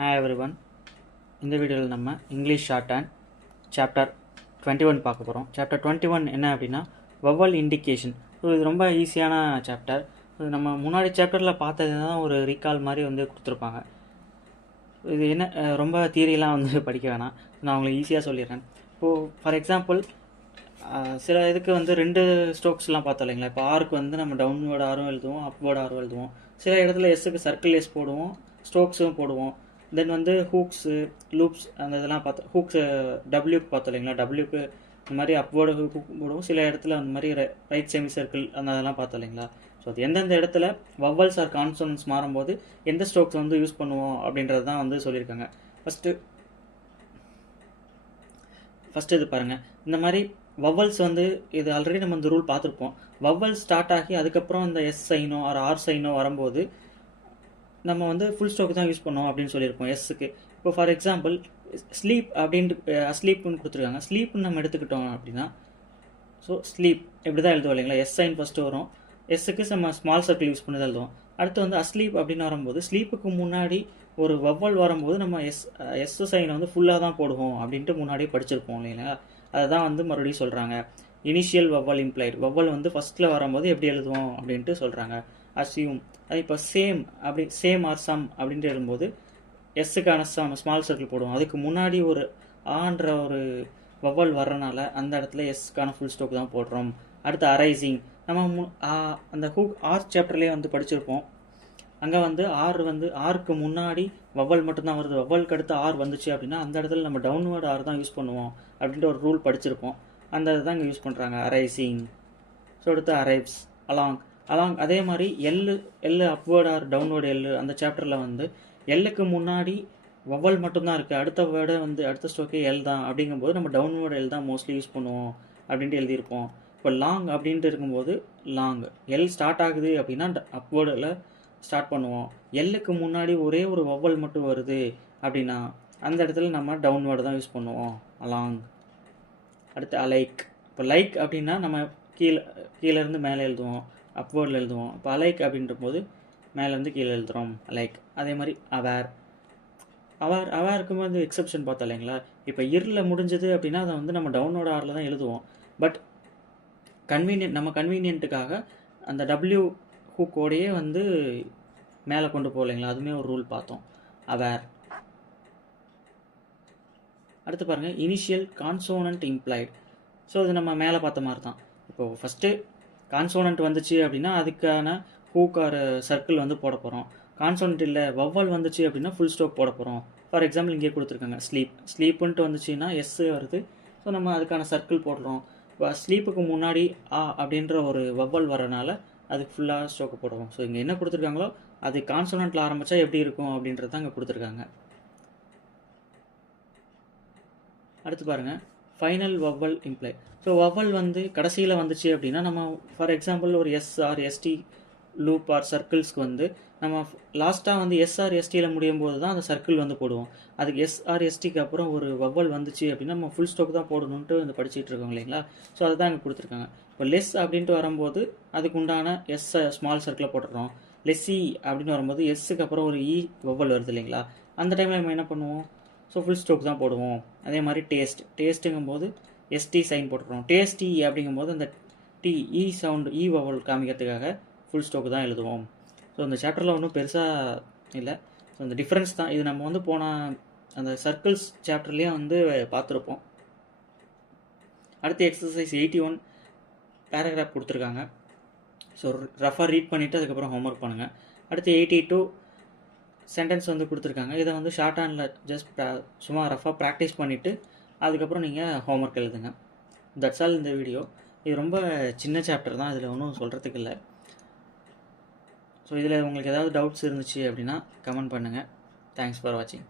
Hi everyone. இந்த வீடியோவில் நம்ம இங்கிலீஷ் ஷார்ட் அண்ட் சாப்டர் 21 பார்க்க போகிறோம். சாப்டர் 21 என்ன அப்படின்னா வவல் இண்டிகேஷன். ஸோ இது ரொம்ப ஈஸியான சாப்டர். இது நம்ம முன்னாடி சாப்டரில் பார்த்தது தான் ஒரு ரீகால் மாதிரி கொடுத்துருப்பாங்க. இது என்ன ரொம்ப தியரியெலாம் படிக்க வேணாம், நான் உங்களுக்கு ஈஸியாக சொல்லிடுறேன். இப்போது ஃபார் எக்ஸாம்பிள் சில இதுக்கு ரெண்டு ஸ்ட்ரோக்ஸ்லாம் பார்த்தோம் இல்லைங்களா. இப்போ ஆருக்கு நம்ம டவுன்வேர்டு ஆரும் எழுதுவோம், அப்வேர்டு ஆரும் எழுதுவோம். சில இடத்துல எஸ்ஸுக்கு சர்க்கிள் எஸ் போடுவோம், ஸ்ட்ரோக்ஸும் போடுவோம். தென் ஹூக்ஸு லூப்ஸ் அந்த இதெல்லாம் பார்த்தோம். ஹூக்ஸு டபிள்யூக்கு பார்த்தோம் இல்லைங்களா. டபிள்யூக்கு இந்த மாதிரி அப்வேர்டு ஹூக் போடுவோம். சில இடத்துல அந்த மாதிரி ரைட் செமி சர்க்கிள் அந்த இதெல்லாம் பார்த்தோம் இல்லைங்களா. ஸோ அது எந்தெந்த இடத்துல வவல்ஸ் ஆர் கான்சோனன்ட்ஸ் மாறும்போது எந்த ஸ்ட்ரோக்ஸ் யூஸ் பண்ணுவோம் அப்படின்றது தான் சொல்லியிருக்காங்க. ஃபஸ்ட்டு இது பாருங்கள். இந்த மாதிரி வவல்ஸ் இது ஆல்ரெடி நம்ம இந்த ரூல் பார்த்துருப்போம். வவல் ஸ்டார்ட் ஆகி அதுக்கப்புறம் இந்த எஸ் சைனோ ஆர் ஆர் சைனோ வரும்போது நம்ம ஃபுல் ஸ்டாக் தான் யூஸ் பண்ணுவோம் அப்படின்னு சொல்லியிருப்போம் எஸ்ஸுக்கு. இப்போ ஃபார் எக்ஸாம்பிள் ஸ்லீப் அப்படின்ட்டு ஸ்லீப்னு கொடுத்துருக்காங்க. ஸ்லீப்னு நம்ம எடுத்துக்கிட்டோம் அப்படின்னா ஸோ ஸ்லீப் இப்படி தான் எழுதுவோம் இல்லைங்களா. எஸ் சைன் ஃபஸ்ட்டு வரும், எஸ்ஸுக்கு நம்ம ஸ்மால் சர்க்கிள் யூஸ் பண்ணி தான் எழுதுவோம். அடுத்து அஸ்லீப் அப்படின்னு வரும்போது ஸ்லீப்புக்கு முன்னாடி ஒரு வவல் வரும்போது நம்ம எஸ் சைனை ஃபுல்லாக தான் போடுவோம் அப்படின்ட்டு முன்னாடியே படிச்சிருப்போம் இல்லைங்களா. அதை தான் மறுபடியும் சொல்கிறாங்க. இனிஷியல் வவல் இம்ப்ளைட் வவல் ஃபஸ்ட்டில் வரும்போது எப்படி எழுதுவோம் அப்படின்ட்டு சொல்கிறாங்க. அசியூம் அது இப்போ சேம் ஆர் சம் அப்படின்ட்டு எழுதும்போது எஸ்ஸுக்கான ஸ்மால் சர்க்கிள் போடுவோம். அதுக்கு முன்னாடி ஒரு ஆன்ற ஒரு வவல் வர்றனால அந்த இடத்துல எஸ்க்கான ஃபுல் ஸ்டாக் தான் போடுறோம். அடுத்து அரைசிங் நம்ம அந்த ஹூக் ஆர் சாப்டர்லேயே படிச்சிருப்போம். அங்கே ஆருக்கு முன்னாடி வவல் மட்டும்தான் வருது. வவலுக்கு அடுத்து ஆர் வந்துச்சு அப்படின்னா அந்த இடத்துல நம்ம டவுன்வேர்டு ஆர் தான் யூஸ் பண்ணுவோம் அப்படின்ட்டு ஒரு ரூல் படிச்சிருப்போம். அந்த இதை தான் இங்கே யூஸ் பண்ணுறாங்க, அரைசிங். ஸோ அடுத்து அரைவ்ஸ், அலாங் அதே மாதிரி எல்லு அப்வேர்டு ஆர் டவுன்வேர்டு எல்லு அந்த சாப்டரில் எல்லுக்கு முன்னாடி வவல் மட்டும்தான் இருக்குது. அடுத்த வேர்டு அடுத்த ஸ்ட்ரோக்கே எல் தான். அப்படிங்கும்போது நம்ம டவுன்வேர்டு எல் தான் மோஸ்ட்லி யூஸ் பண்ணுவோம் அப்படின்ட்டு எழுதியிருப்போம். இப்போ லாங் அப்படின்ட்டு இருக்கும்போது லாங் எல் ஸ்டார்ட் ஆகுது அப்படின்னா அப்வேர்டில் ஸ்டார்ட் பண்ணுவோம். எல்லுக்கு முன்னாடி ஒரே ஒரு வவல் மட்டும் வருது அப்படின்னா அந்த இடத்துல நம்ம டவுன்வேர்டு தான் யூஸ் பண்ணுவோம், அலாங். அடுத்து அலைக். இப்போ லைக் அப்படின்னா நம்ம கீழேருந்து மேலே எழுதுவோம், அப்வேர்டில் எழுதுவோம். இப்போ அலைக் அப்படின்ற போது மேலேருந்து கீழே எழுதுகிறோம், அலைக். அதே மாதிரி அவேருக்கு எக்ஸப்ஷன் பார்த்தோம் இல்லைங்களா. இப்போ இரில் முடிஞ்சது அப்படின்னா அதை நம்ம டவுன்வோர்டு ஆரில் தான் எழுதுவோம். பட் நம்ம கன்வீனியன்ட்டுக்காக அந்த டபிள்யூ ஹூக்கோடையே மேலே கொண்டு போகலைங்களா, அதுவுமே ஒரு ரூல் பார்த்தோம், அவேர். அடுத்து பாருங்கள், இனிஷியல் கான்சோனன்ட் இம்ப்ளைட். ஸோ இது நம்ம மேலே பார்த்த மாதிரி தான். இப்போது ஃபஸ்ட்டு கான்சோனன்ட் வந்துச்சு அப்படின்னா அதுக்கான ஹூக் ஆர் சர்க்கிள் போட போகிறோம். கான்சோனன்ட் இல்லை வவல் வந்துச்சு அப்படின்னா ஃபுல் ஸ்டாக் போட போகிறோம். ஃபார் எக்ஸாம்பிள் இங்கே கொடுத்துருக்காங்க ஸ்லீப்புன்ட்டு வந்துச்சுன்னா எஸ் வருது. ஸோ நம்ம அதுக்கான சர்க்கிள் போடுறோம். இப்போ ஸ்லீப்புக்கு முன்னாடி அப்படின்ற ஒரு வவல் வரனால அதுக்கு ஃபுல்லாக ஸ்டோக்கு போடுவோம். ஸோ இங்கே என்ன கொடுத்துருக்காங்களோ அது கான்சோனன்ட்டில் ஆரம்பித்தா எப்படி இருக்கும் அப்படின்றது தான் இங்கே கொடுத்துருக்காங்க. அடுத்து பாருங்கள், final vowel imply. So vowel கடைசியில் வந்துச்சு அப்படின்னா நம்ம ஃபார் எக்ஸாம்பிள் ஒரு S R ST loop or சர்க்கிள்ஸ்க்கு நம்ம லாஸ்ட்டாக எஸ் ஆர் எஸ்டியில் முடியும் போது தான் அந்த சர்க்கிள் போடுவோம். அதுக்கு எஸ் ஆர் எஸ்டிக்கு அப்புறம் ஒரு வவல் வந்துச்சு அப்படின்னா நம்ம ஃபுல் ஸ்டாக் தான் போடணுன்ட்டு படிச்சுட்டு இருக்கோம் இல்லைங்களா. ஸோ அதை தான் இங்கே கொடுத்துருக்காங்க. இப்போ லெஸ் அப்படின்ட்டு வரும்போது அதுக்கு உண்டான எஸ் ஸ்மால் சர்க்கிளை போட்டுடுறோம். லெஸ்ஸி அப்படின்னு வரும்போது எஸ்ஸுக்கு அப்புறம் ஒரு வவல் வருது இல்லைங்களா. அந்த டைமில் நம்ம என்ன பண்ணுவோம், ஸோ ஃபுல் ஸ்டாக் தான் போடுவோம். அதே மாதிரி டேஸ்ட்டுங்கும்போது எஸ்டி சைன் போட்டுருவோம். டேஸ்டி அப்படிங்கும்போது அந்த சவுண்டு வவல் காமிக்கிறதுக்காக ஃபுல் ஸ்டாக் தான் எழுதுவோம். ஸோ இந்த சாப்டரில் ஒன்றும் பெருசாக இல்லை. ஸோ இந்த டிஃப்ரென்ஸ் தான் இது நம்ம போன அந்த சர்க்கிள்ஸ் சாப்டர்லேயே பார்த்துருப்போம். அடுத்து எக்ஸசைஸ் 81 பேராகிராஃப் கொடுத்துருக்காங்க. ஸோ ரஃபாக ரீட் பண்ணிவிட்டு அதுக்கப்புறம் ஹோம்ஒர்க் பண்ணுங்கள். அடுத்து 82 சென்டென்ஸ் கொடுத்துருக்காங்க. இதை ஷார்ட் ஹேண்டில் ஜஸ்ட் சும்மா ரஃபாக ப்ராக்டிஸ் பண்ணிவிட்டு அதுக்கப்புறம் நீங்கள் ஹோம்ஒர்க் எழுதுங்க. தட்ஸ் ஆல் இந்த வீடியோ. இது ரொம்ப சின்ன சாப்டர் தான், இதில் ஒன்றும் சொல்கிறதுக்கு இல்லை. ஸோ இதில் உங்களுக்கு ஏதாவது டவுட்ஸ் இருந்துச்சு அப்படின்னா கமெண்ட் பண்ணுங்கள். தேங்க்ஸ் ஃபார் வாட்சிங்.